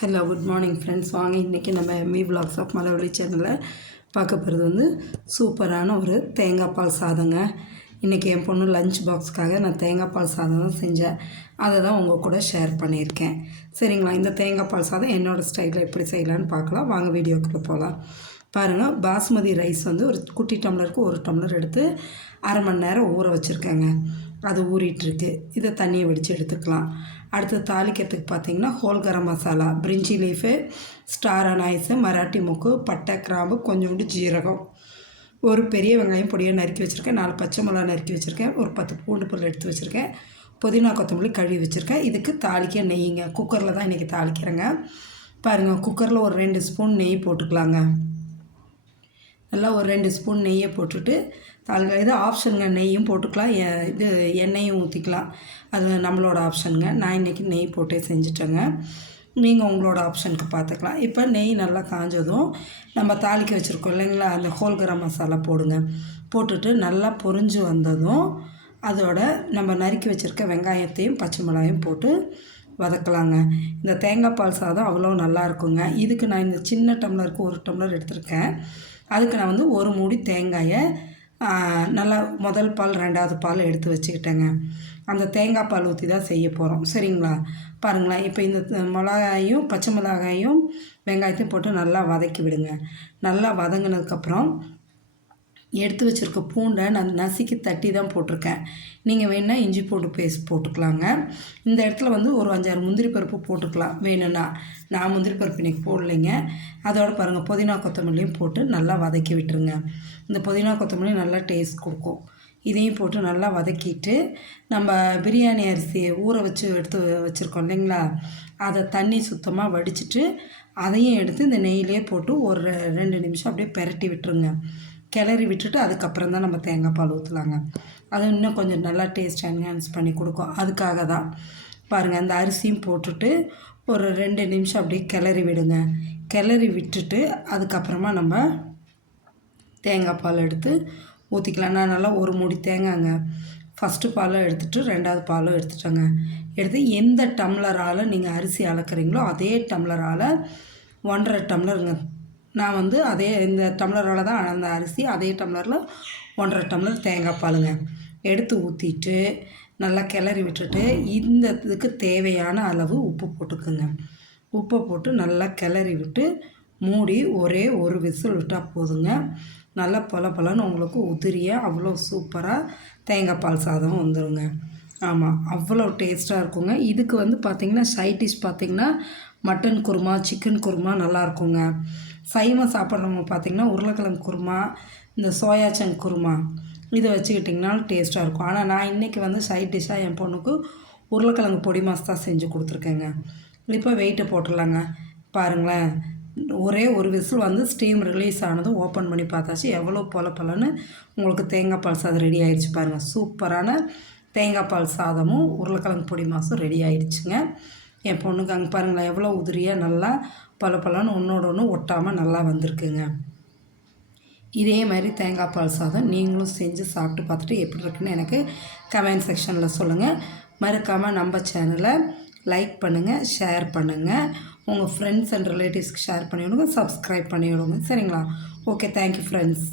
Hello good morning friends. வாங்க இன்றைக்கி நம்ம எம்இ விலாக்ஸ் ஆஃப் மலவழி சேனலில் பார்க்க போகிறது வந்து சூப்பரான ஒரு தேங்காய் பால் சாதங்க. இன்றைக்கி என் பொண்ணு லஞ்ச் பாக்ஸுக்காக நான் தேங்காய் பால் சாதம் தான் செஞ்சேன். அதை தான் உங்கள் கூட ஷேர் பண்ணியிருக்கேன். சரிங்களா, இந்த தேங்காய் பால் சாதம் என்னோடய ஸ்டைலில் எப்படி செய்யலான்னு பார்க்கலாம். வாங்க வீடியோக்குள்ளே போகலாம். பாருங்கள், பாஸ்மதி ரைஸ் வந்து ஒரு குட்டி டம்ளருக்கு 1 டம்ளர் எடுத்து அரை மணி நேரம் ஊற வச்சுருக்கேங்க. அது ஊறிட்டுருக்கு. இதை தண்ணியை வடித்து எடுத்துக்கலாம். அடுத்து தாளிக்கிறதுக்கு பார்த்திங்கன்னா ஹோல் கரம் மசாலா, பிரிஞ்சி லீஃபு, ஸ்டார் அனாய்ஸு, மராட்டி மொக்கு, பட்டை, கிராம்பு, கொஞ்சோண்டு ஜீரகம், ஒரு பெரிய வெங்காயம் பொடியாக நறுக்கி வச்சுருக்கேன், 4 பச்சை மிளகா நறுக்கி வச்சுருக்கேன், ஒரு 10 பூண்டு பல் எடுத்து வச்சுருக்கேன், புதினா கொத்தமல்லி கழுவி வச்சுருக்கேன். இதுக்கு தாளிக்க நெய்யுங்க. குக்கரில் தான் இன்றைக்கி தாளிக்கிறேங்க. பாருங்கள், குக்கரில் ஒரு 2 ஸ்பூன் நெய் போட்டுக்கலாங்க. நல்லா ஒரு 2 ஸ்பூன் நெய்யை போட்டுட்டு இது ஆப்ஷனுங்க. நெய்யும் போட்டுக்கலாம், இது எண்ணெயும் ஊற்றிக்கலாம். அது நம்மளோட ஆப்ஷனுங்க. நான் இன்றைக்கி நெய் போட்டே செஞ்சுட்டேங்க. நீங்கள் உங்களோட ஆப்ஷனுக்கு பார்த்துக்கலாம். இப்போ நெய் நல்லா காஞ்சதும் நம்ம தாளிக்க வச்சுருக்கோம் இல்லைங்களா, அந்த ஹோல் கரம் மசாலா போடுங்க. போட்டுட்டு நல்லா பொரிஞ்சு வந்ததும் அதோட நம்ம நறுக்கி வச்சுருக்க வெங்காயத்தையும் பச்சை மிளகாயும் போட்டு வதக்கலாங்க. இந்த தேங்காய் பால் சாதம் அவ்வளோ நல்லா இருக்குங்க. இதுக்கு நான் இந்த சின்ன டம்ளருக்கு 1 டம்ளர் எடுத்திருக்கேன். அதுக்கு நான் வந்து ஒரு மூடி தேங்காயை நல்லா முதல் பால் 2வது பால் எடுத்து வச்சுக்கிட்டேங்க. அந்த தேங்காய் பால் ஊற்றி தான் செய்ய போகிறோம். சரிங்களா, பாருங்களேன். இப்போ இந்த மிளகாயும் பச்சை மிளகாயும் வெங்காயத்தையும் போட்டு நல்லா வதக்கி விடுங்க. நல்லா வதங்கினதுக்கப்புறம் எடுத்து வச்சுருக்க பூண்டை நான் நசுக்கி தட்டி தான் போட்டிருக்கேன். நீங்கள் வேணால் இஞ்சி பூண்டு பேஸ்ட் போட்டுக்கலாங்க. இந்த இடத்துல வந்து ஒரு 5-6 முந்திரி பருப்பு போட்டுக்கலாம் வேணும்னா. நான் முந்திரி பருப்பு இன்றைக்கி போடலைங்க. அதோட பாருங்கள், புதினா கொத்தமல்லியும் போட்டு நல்லா வதக்கி விட்டுருங்க. இந்த புதினா கொத்தமல்லி நல்லா டேஸ்ட் கொடுக்கும். இதையும் போட்டு நல்லா வதக்கிட்டு நம்ம பிரியாணி அரிசியை ஊற வச்சு எடுத்து வச்சுருக்கோம் இல்லைங்களா, அதை தண்ணி சுத்தமாக வடிச்சிட்டு அதையும் எடுத்து இந்த நெய்யிலே போட்டு ஒரு 2 நிமிஷம் அப்படியே பெரட்டி விட்டுருங்க. கிளறி விட்டுட்டு அதுக்கப்புறம் தான் நம்ம தேங்காய் பால் ஊற்றலாங்க. அது இன்னும் கொஞ்சம் நல்லா டேஸ்ட் என்ஹான்ஸ் பண்ணி கொடுக்கும். அதுக்காக தான். பாருங்கள், அந்த அரிசியும் போட்டுட்டு ஒரு 2 நிமிஷம் அப்படியே கிளறி விடுங்க. கிளறி விட்டுட்டு அதுக்கப்புறமா நம்ம தேங்காய் பால் எடுத்து ஊற்றிக்கலாம். நான் நல்லா ஒரு மூடி தேங்காய்ங்க. ஃபஸ்ட்டு பாலும் எடுத்துகிட்டு 2வது பாலும் எடுத்துட்டேங்க. எடுத்து எந்த டம்ளரால் நீங்கள் அரிசி அளக்குறீங்களோ அதே டம்ளரால் 1.5 டம்ளருங்க. நான் வந்து அதே இந்த டம்ளரால் தான் அந்த அரிசி, அதே டம்ளரில் 1.5 டம்ளர் தேங்காய் பாலுங்க எடுத்து ஊற்றிட்டு நல்லா கிளறி விட்டுட்டு இந்த இதுக்கு தேவையான அளவு உப்பு போட்டுக்குங்க. உப்பை போட்டு நல்லா கிளறி விட்டு மூடி ஒரே ஒரு விசில் விட்டால் போதுங்க. நல்லா பலன்னு உங்களுக்கு உதிரியாக அவ்வளோ சூப்பராக தேங்காய் பால் சாதம் வந்துடுங்க. ஆமாம், அவ்வளோ டேஸ்ட்டாக இருக்குங்க. இதுக்கு வந்து பார்த்திங்கன்னா சைட் டிஷ் பார்த்திங்கன்னா மட்டன் குருமா, சிக்கன் குருமா நல்லாயிருக்குங்க. சைவம் சாப்பிட்றவங்க பார்த்திங்கன்னா உருளைக்கிழங்கு குருமா, இந்த சோயா சங்க் குருமா இதை வச்சுக்கிட்டிங்கனாலும் டேஸ்ட்டாக இருக்கும். ஆனால் நான் இன்றைக்கி வந்து சைட் டிஷ்ஷாக என் பொண்ணுக்கு உருளைக்கிழங்கு பொடி மாஸ் தான் செஞ்சு கொடுத்துருக்கேங்க. இப்போ வெயிட்டை போட்டுடலாங்க. பாருங்களேன், ஒரே ஒரு விசில் வந்து ஸ்டீம் ரிலீஸ் ஆனதும் ஓப்பன் பண்ணி பார்த்தாச்சு. எவ்வளோ பலன்னு உங்களுக்கு தேங்காய் பால் சாதம் ரெடி ஆகிடுச்சு பாருங்கள். சூப்பரான தேங்காய் பால் சாதமும் உருளைக்கிழங்கு பொடி மாசும் ரெடி ஆகிடுச்சுங்க. என் பொண்ணுக்கு அங்கே பாருங்களேன், எவ்வளோ உதிரியாக நல்லா பலன்னு ஒன்றோட ஒன்று ஒட்டாமல் நல்லா வந்திருக்குங்க. இதே மாதிரி தேங்காய் பால் சாதம் நீங்களும் செஞ்சு சாப்பிட்டு பார்த்துட்டு எப்படி இருக்குன்னு எனக்கு கமெண்ட் செக்ஷனில் சொல்லுங்கள். மறக்காமல் நம்ம சேனலை லைக் பண்ணுங்கள், ஷேர் பண்ணுங்கள், உங்கள் ஃப்ரெண்ட்ஸ் அண்ட் ரிலேட்டிவ்ஸ்க்கு ஷேர் பண்ணி விடுங்க, சப்ஸ்கிரைப் பண்ணி விடுங்க. சரிங்களா? Okay, thank you friends.